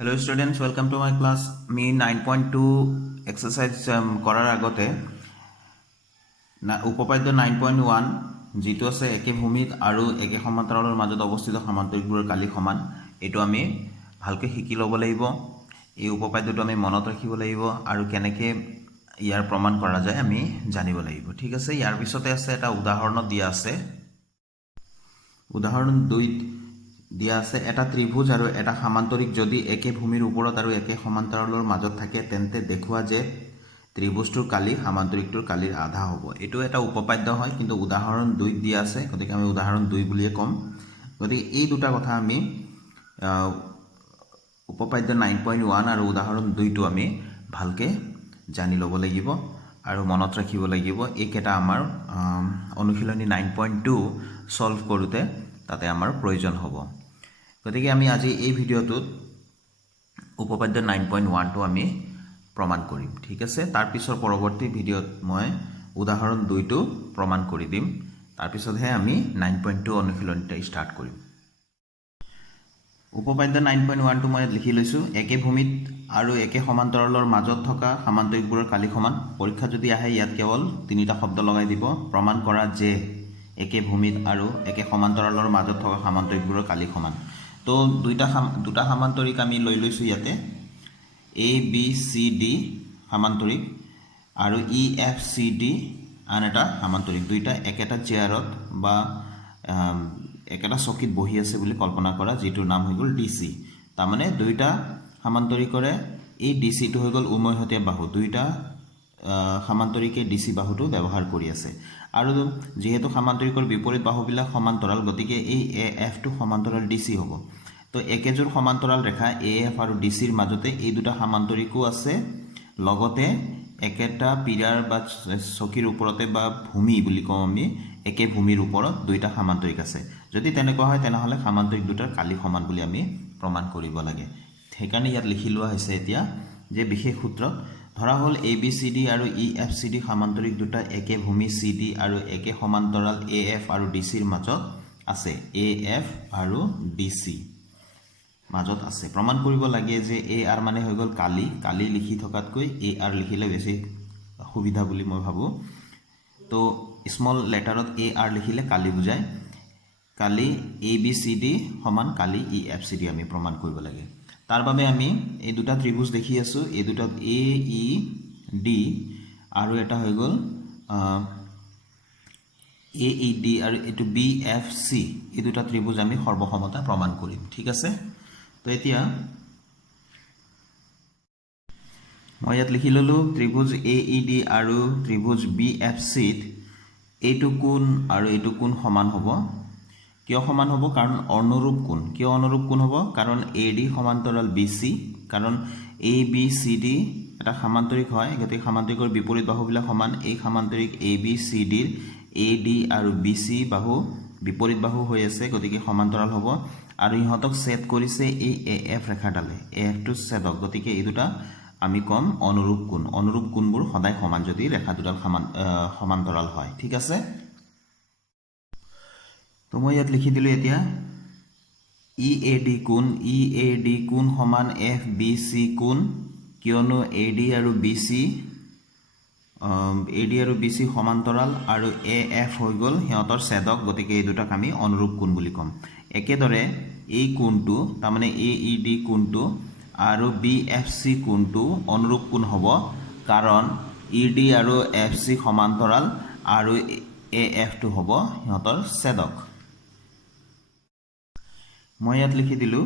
Hello students, welcome to my class. Me 9.2 exercise কৰাৰ আগতে উপপাদ্য 9.1 যেটো আছে একে ভূমিত আৰু একে সমান্তৰালৰ মাজত অৱস্থিত সমান্তৰিকবোৰৰ কালি সমান এটো আমি ভালকৈ শিকি ল'ব লাগিব। এই উপপাদ্যটো আমি মনত ৰাখিব লাগিব আৰু কেনেকৈ ইয়াৰ প্ৰমাণ কৰা যায় আমি জানিব লাগিব। ঠিক আছে, ইয়াৰ পিছতে আছে এটা উদাহৰণত দিয়া আছে। উদাহৰণ 2 দিয়া আছে এটা ত্ৰিভুজ আৰু এটা সমান্তৰিক যদি একে ভূমিৰ ওপৰত আৰু একে সমান্তৰালৰ মাজত থাকে তেন্তে দেখুৱা যে ত্ৰিভুজটোৰ কালি সমান্তৰিকটোৰ কালিৰ আধা হ'ব। এটো এটা উপপাদ্য হয় কিন্তু উদাহৰণ 2 দিয়া আছে, গতিকে আমি উদাহৰণ 2 বুলিয়ে কম। গতিকে এই দুটা কথা আমি উপপাদ্য 9.1 আৰু উদাহৰণ 2টো আমি ভালকৈ জানি ল'ব লাগিব আৰু মনত ৰাখিব লাগিব। এইকেইটা আমাৰ অনুশীলনী 9.2 সলভ কৰোঁতে তাতে আমাৰ প্ৰয়োজন হ'ব। গতিকে আমি আজি এই ভিডিঅ'টোত উপপাদ্য 9.1টো আমি প্ৰমাণ কৰিম। ঠিক আছে, তাৰ পিছৰ পৰৱৰ্তী ভিডিঅ'ত মই উদাহৰণ 2টো প্ৰমাণ কৰি দিম। তাৰ পিছতহে আমি 9.2 অনুশীলনীটো ষ্টাৰ্ট কৰিম। উপপাদ্য 9.1টো মই লিখি লৈছোঁ। একে ভূমিত আৰু একে সমান্তৰালৰ মাজত থকা সমান্তৰিকবোৰৰ কালি সমান। পৰীক্ষা যদি আহে ইয়াত কেৱল তিনিটা শব্দ লগাই দিব। প্ৰমাণ কৰা যে একে ভূমিত আৰু একে সমান্তৰালৰ মাজত থকা সমান্তৰিকবোৰৰ কালি সমান। তো দুটা সমান্তৰিক আমি লৈ লৈছোঁ ইয়াতে, এ বি চি ডি সমান্তৰিক আৰু ই এফ চি ডি আন এটা সমান্তৰিক। দুইটা একেটা চেয়াৰত বা একেটা চকীত বহি আছে বুলি কল্পনা কৰা, যিটোৰ নাম হৈ গ'ল ডি চি। তাৰমানে দুইটা সমান্তৰিকৰে এই ডি চিটো হৈ গ'ল উমৈহতীয়া বাহু। দুইটা সমান্তৰিকে ডি চি বাহুটো ব্যৱহাৰ কৰি আছে আৰু যিহেতু সমান্তৰিকৰ বিপৰীত বাহুবিলাক সমান্তৰাল, গতিকে এই এ এফটো সমান্তৰাল ডি চি হ'ব। তো একেযোৰ সমান্তৰাল ৰেখা এ এফ আৰু ডি চিৰ মাজতে এই দুটা সমান্তৰিকো আছে, লগতে একেটা পিলাৰ বা চকীৰ ওপৰতে বা ভূমি বুলি কওঁ আমি, একে ভূমিৰ ওপৰত দুইটা সমান্তৰিক আছে। যদি তেনেকুৱা হয় তেনেহ'লে সমান্তৰিক দুটাৰ কালি সমান বুলি আমি প্ৰমাণ কৰিব লাগে। সেইকাৰণে ইয়াত লিখি লোৱা হৈছে এতিয়া যে বিশেষ সূত্ৰ ধৰা হ'ল এ বি চি ডি আৰু ই এফ চি ডি সমান্তৰিক দুটা একে ভূমি চি ডি আৰু একে সমান্তৰাল এ এফ আৰু ডি চিৰ মাজত আছে। এ এফ আৰু ডি চি মাজত আছে। প্ৰমাণ কৰিব লাগে যে এ আৰ মানে হৈ গ'ল কালি। কালি লিখি থকাতকৈ এ আৰ লিখিলে বেছি সুবিধা বুলি মই ভাবোঁ। তো স্মল লেটাৰত এ আৰ লিখিলে কালি বুজায়। কালি এ বি চি ডি সমান কালি ই এফ চি ডি আমি প্ৰমাণ কৰিব লাগে। তাৰ বাবে আমি এই দুটা ত্ৰিভুজ দেখি আছোঁ, এই দুটাত এ ই ডি আৰু এটা হৈ গ'ল এ ই ডি আৰু এইটো বি এফ চি। এই দুটা ত্ৰিভুজ আমি সৰ্বসমতা প্ৰমাণ কৰিম। ঠিক আছে, তো এতিয়া মই ইয়াত লিখি ল'লোঁ ত্ৰিভুজ এ ই ডি আৰু ত্ৰিভুজ বি এফ চিত এইটো কোণ আৰু এইটো কোণ সমান হ'ব। কিয় সমান হ'ব? কাৰণ অনুৰূপ কোণ। কিয় অনুৰূপ কোণ হ'ব? কাৰণ এ ডি সমান্তৰাল বি চি, কাৰণ এ বি চি ডি এটা সমান্তৰিক হয়, গতিকে সমান্তৰিকৰ বিপৰীত বাহুবিলাক সমান। এই সমান্তৰিক এ বি চি ডিৰ এ ডি আৰু বি চি বাহু বিপৰীত বাহু হৈ আছে, গতিকে সমান্তৰাল হ'ব আৰু ইহঁতক ছেদ কৰিছে এই এ এফ ৰেখাডালে। এ এফটো ছেদক, গতিকে এই দুটা আমি কম অনুৰূপ কোণ। অনুৰূপ কোণবোৰ সদায় সমান যদি ৰেখা দুডাল সমান্তৰাল হয়। ঠিক আছে, তো মই ইয়াত লিখি দিলোঁ এতিয়া ই এ ডি কোণ। ই এ ডি কোণ সমান এফ বি চি কোণ, কিয়নো এ ডি আৰু বি চি সমান্তৰাল আৰু এ এফ হৈ গ'ল সিহঁতৰ ছেদক, গতিকে এই দুটাক আমি অনুৰূপ কোণ বুলি ক'ম। একেদৰে এই কোণটো তাৰমানে এ ই ডি কোণটো আৰু বি এফ চি কোণটো অনুৰূপ কোণ হ'ব, কাৰণ ই ডি আৰু এফ চি সমান্তৰাল আৰু এ এফটো হ'ব সিহঁতৰ ছেদক। মই ইয়াত লিখি দিলোঁ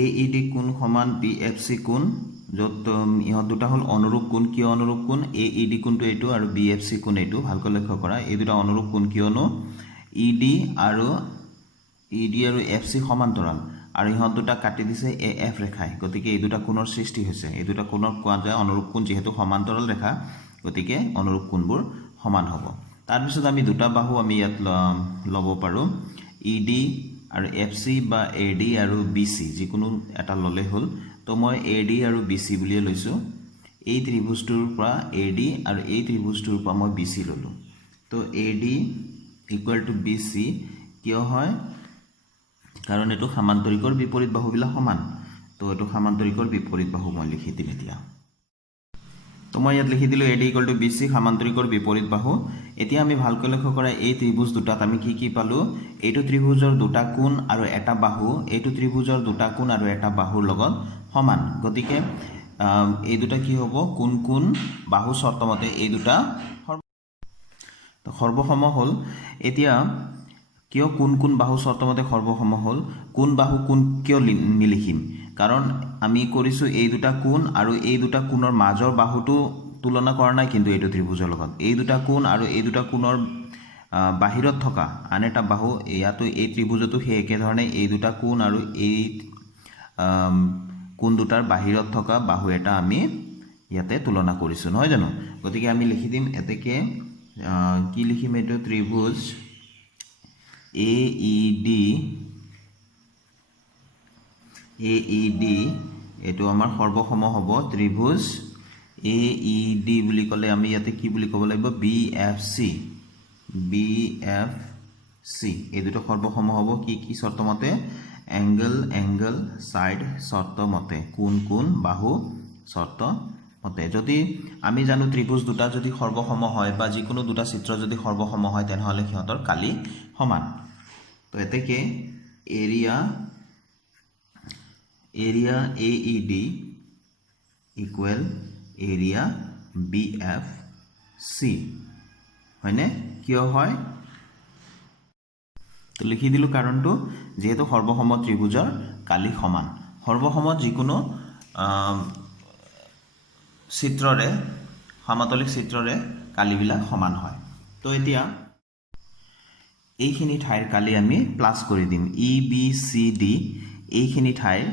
এ ই ডি কোণ সমান বি এফ চি কোণ, য'ত ইহঁত দুটা হ'ল অনুৰূপ কোণ। কিয় অনুৰূপ কোণ? এ ই ডি কোণটো এইটো আৰু বি এফ চি কোণ এইটো। ভালকৈ লক্ষ্য কৰা, এই দুটা অনুৰূপ কোণ কিয়নো ই ডি আৰু এফ চি সমান্তৰাল আৰু ইহঁত দুটা কাটি দিছে এ এফ ৰেখাই, গতিকে এই দুটা কোণৰ সৃষ্টি হৈছে। এই দুটা কোণক কোৱা যায় অনুৰূপ কোণ, যিহেতু সমান্তৰাল ৰেখা গতিকে অনুৰূপ কোণবোৰ সমান হ'ব। তাৰপিছত আমি দুটা বাহু আমি ইয়াত ল'ব পাৰোঁ, ই ডি আৰু এফ চি বা এ ডি আৰু বি চি, যিকোনো এটা ল'লে হ'ল। তো মই এ ডি আৰু বি চি বুলিয়ে লৈছোঁ। এই ত্ৰিভুজটোৰ পৰা এ ডি আৰু এই ত্ৰিভুজটোৰ পৰা মই বি চি ল'লোঁ। তো A D equal to B C কিয় হয়? কাৰণ এইটো সমান্তৰিকৰ বিপৰীত বাহুবিলাক সমান। তো এইটো সামান্তৰিকৰ বিপৰীত বাহু মই লিখি দিম এতিয়া তো মই ইয়াত লিখি দিলোঁ AD = BC সামান্তৰিকৰ বিপৰীত বাহু এতিয়া আমি ভালকৈ লক্ষ্য কৰা এই ত্ৰিভুজ দুটাত আমি কি পালোঁ এইটো ত্ৰিভুজৰ দুটা কোণ আৰু এটা বাহু এইটো ত্ৰিভুজৰ দুটা কোণ আৰু এটা বাহুৰ লগত সমান গতিকে এই দুটা কি হ'ব কোণ বাহু শৰ্তমতে এই দুটা সৰ্বসম হ'ল এতিয়া কিয় কোণ বাহু শৰ্তমতে সৰ্বসম হ'ল কোণ বাহু কোণ কিয় নিলিখিম কাৰণ আমি কৰিছোঁ এই দুটা কোণ আৰু এই দুটা কোণৰ মাজৰ বাহুটো তুলনা কৰা নাই কিন্তু এইটো ত্ৰিভুজৰ লগত এই দুটা কোণ আৰু এই দুটা কোণৰ বাহিৰত থকা আন এটা বাহু ইয়াতো এই ত্ৰিভুজতো সেই একেধৰণে এই দুটা কোণ আৰু এই কোণ দুটাৰ বাহিৰত থকা বাহু এটা আমি ইয়াতে তুলনা কৰিছোঁ নহয় জানো গতিকে আমি লিখি দিম এতেকে কি লিখিম এইটো ত্ৰিভুজ AED এইটো আমাৰ সৰ্বসম হ'ব ত্ৰিভুজ AED বুলি ক'লে আমি ইয়াতে কি বুলি ক'ব লাগিব BFC এই দুটো সৰ্বসম হ'ব কি শৰ্তমতে এংগল সাইড শৰ্তমতে কোণ বাহু শৰ্তমতে যদি আমি জানো ত্ৰিভুজ দুটা যদি সৰ্বসম হয় বা যিকোনো দুটা চিত্ৰ যদি সৰ্বসম হয় তেনেহ'লে সিহঁতৰ কালি সমান তো এতেকে area AED equal area BFC হয়নে কিয় হয় তো লিখি দিলোঁ কাৰণটো যেহেতু সৰ্বসম ত্ৰিভুজৰ কালি সমান সৰ্বসমত যিকোনো চিত্ৰৰে সমতলিক চিত্ৰৰে কালিবিলাক সমান হয় তো এতিয়া এইখিনি ঠাইৰ কালি আমি প্লাস কৰি দিম EBCD এইখিনি ঠাইৰ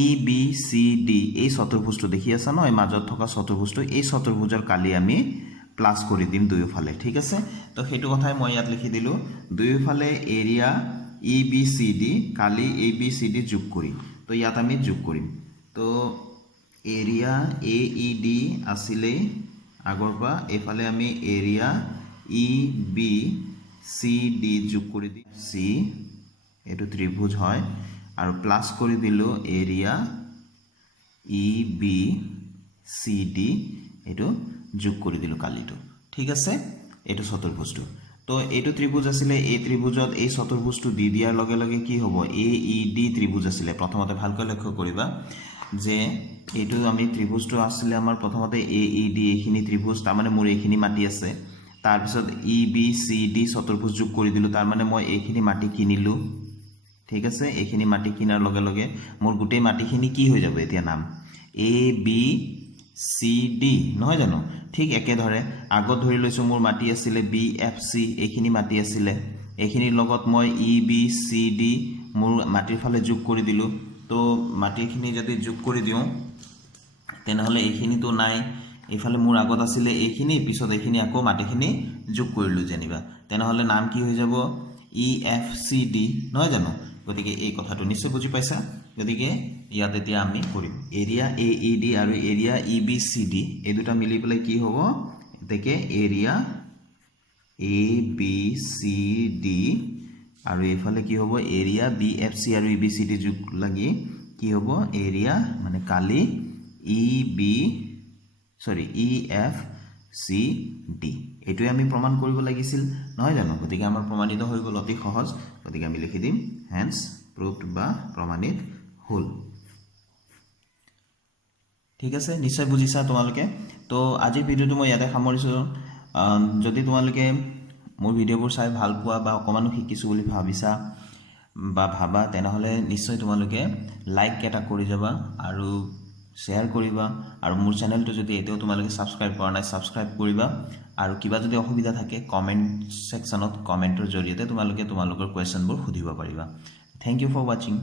EBCD এই চতুৰ্ভুজটো দেখি আছা ন এই মাজত থকা চতুৰ্ভুজটো এই চতুৰ্ভুজৰ কালি আমি প্লাস কৰি দিম দুয়োফালে ঠিক আছে তো সেইটো কথাই মই ইয়াত লিখি দিলোঁ দুয়োফালে এৰিয়া EBCD কালি ABCD যোগ কৰি তো ইয়াত আমি যোগ কৰিম তো এৰিয়া AED আছিলে আগৰ পৰা এইফালে আমি এৰিয়া EBCD যোগ কৰি দিম C এইটো ত্ৰিভুজ হয় আৰু প্লাস কৰি দিলোঁ এৰিয়া EBCD এইটো যোগ কৰি দিলোঁ কালিটো ঠিক আছে এইটো চতুৰ্ভুজটো তো এইটো ত্ৰিভুজ আছিলে এই ত্ৰিভুজত এই চতুৰ্ভুজটো দি দিয়াৰ লগে লগে কি হ'ব AED ত্ৰিভুজ আছিলে প্ৰথমতে ভালকৈ লক্ষ্য কৰিবা যে এইটো আমি ত্ৰিভুজটো আছিলে আমাৰ প্ৰথমতে AED এইখিনি ত্ৰিভুজ তাৰ মানে মোৰ এইখিনি মাটি আছে তাৰ পিছত EBCD চতুৰ্ভুজ যোগ কৰি দিলোঁ তাৰ মানে মই এইখিনি মাটি কিনিলোঁ ঠিক আছে এইখিনি মাটি কিনাৰ লগে লগে মোৰ গোটেই মাটিখিনি কি হৈ যাব এতিয়া নাম ABCD নহয় জানো ঠিক একেধৰে আগত ধৰি লৈছোঁ মোৰ মাটি আছিলে BFC এইখিনি মাটি আছিলে এইখিনিৰ লগত মই EBCD মোৰ মাটিৰ ফালে যোগ কৰি দিলোঁ তো মাটিখিনি যদি যোগ কৰি দিওঁ তেনেহ'লে এইখিনিতো নাই এইফালে মোৰ আগত আছিলে এইখিনি পিছত এইখিনি আকৌ মাটিখিনি যোগ কৰিলোঁ যেনিবা তেনেহ'লে নাম কি হৈ যাব EFCD নহয় জানো গতিকে এই কথাটো নিশ্চয় বুজি পাইছা গতিকে ইয়াত এতিয়া আমি কৰিম এৰিয়া AED আৰু এৰিয়া EBCD এই দুটা মিলি পেলাই কি হ'ব এতেকে এৰিয়া ABCD আৰু এইফালে কি হ'ব এৰিয়া BFC আৰু EBCD যোগ লাগি কি হ'ব এৰিয়া মানে কালি EFCD এইটোৱে আমি প্ৰমাণ কৰিব লাগিছিল নহয় জানো গতিকে আমাৰ প্ৰমাণিত হৈ গ'ল অতি সহজ গতিকে আমি লিখি দিম হেন্স প্ৰুভড বা প্ৰমাণিত হ'ল ঠিক আছে নিশ্চয় বুজিছা তোমালোকে তো আজিৰ ভিডিঅ'টো মই ইয়াতে সামৰিছোঁ যদি তোমালোকে মোৰ ভিডিঅ'বোৰ চাই ভাল পোৱা বা অকমানো শিকিছোঁ বুলি ভাবিছা বা ভাবা তেনেহ'লে নিশ্চয় তোমালোকে লাইক এটা কৰি যাবা আৰু শেয়াৰ কৰিবা আৰু মোৰ চেনেলটো যদি এতিয়াও তোমালোকে সাবস্ক্ৰাইব কৰা নাই সাবস্ক্ৰাইব কৰিবা আৰু কিবা যদি অসুবিধা থাকে কমেন্ট সেকশনত কমেন্টৰ জৰিয়তে তোমালোকে তোমালোকৰ কোৱেশ্চনবোৰ সুধিব পাৰিবা থ্যাংক ইউ ফৰ ওয়াচিং